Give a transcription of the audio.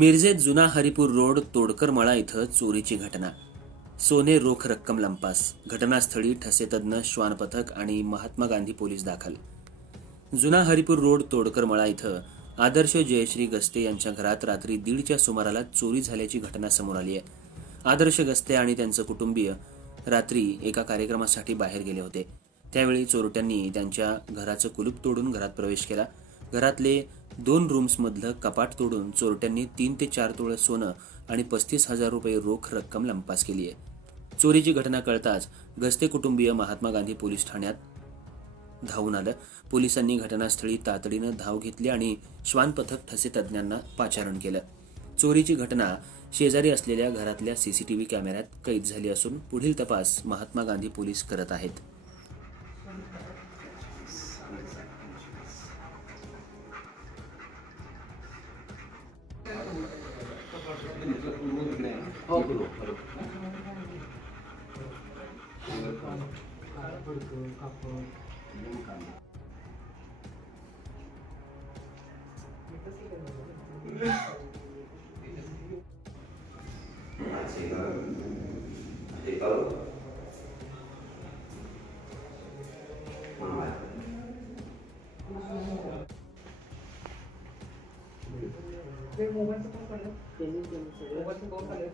मिरजेत जुना हरिपूर रोड तोडकरमळा इथं चोरीची घटना. सोने रोख रक्कम लंपास. घटनास्थळी ठसेतज्ञ श्वान पथक आणि महात्मा गांधी पोलीस दाखल. जुना हरिपूर रोड तोडकरमळा इथं आदर्श जयश्री गस्ते यांच्या घरात रात्री 1:30च्या सुमाराला चोरी झाल्याची घटना समोर आली आहे. आदर्श गस्ते आणि त्यांचं कुटुंबीय रात्री एका कार्यक्रमासाठी बाहेर गेले होते. त्यावेळी चोरट्यांनी त्यांच्या घराचं कुलूप तोडून घरात प्रवेश केला. घरातले 2 रूम्समधलं कपाट तोडून चोरट्यांनी 3 ते 4 तोळे सोनं आणि 35,000 रुपये रोख रक्कम लंपास केली आहे. चोरीची घटना कळताच गस्ते कुटुंबीय महात्मा गांधी पोलीस ठाण्यात धावून आलं. पोलिसांनी घटनास्थळी तातडीनं धाव घेतली आणि श्वान पथक ठसेतज्ञांना पाचारण केलं. चोरीची घटना शेजारी असलेल्या घरातल्या सीसीटीव्ही कॅमेऱ्यात कैद झाली असून पुढील तपास महात्मा गांधी पोलीस करत आहेत. मोबाईल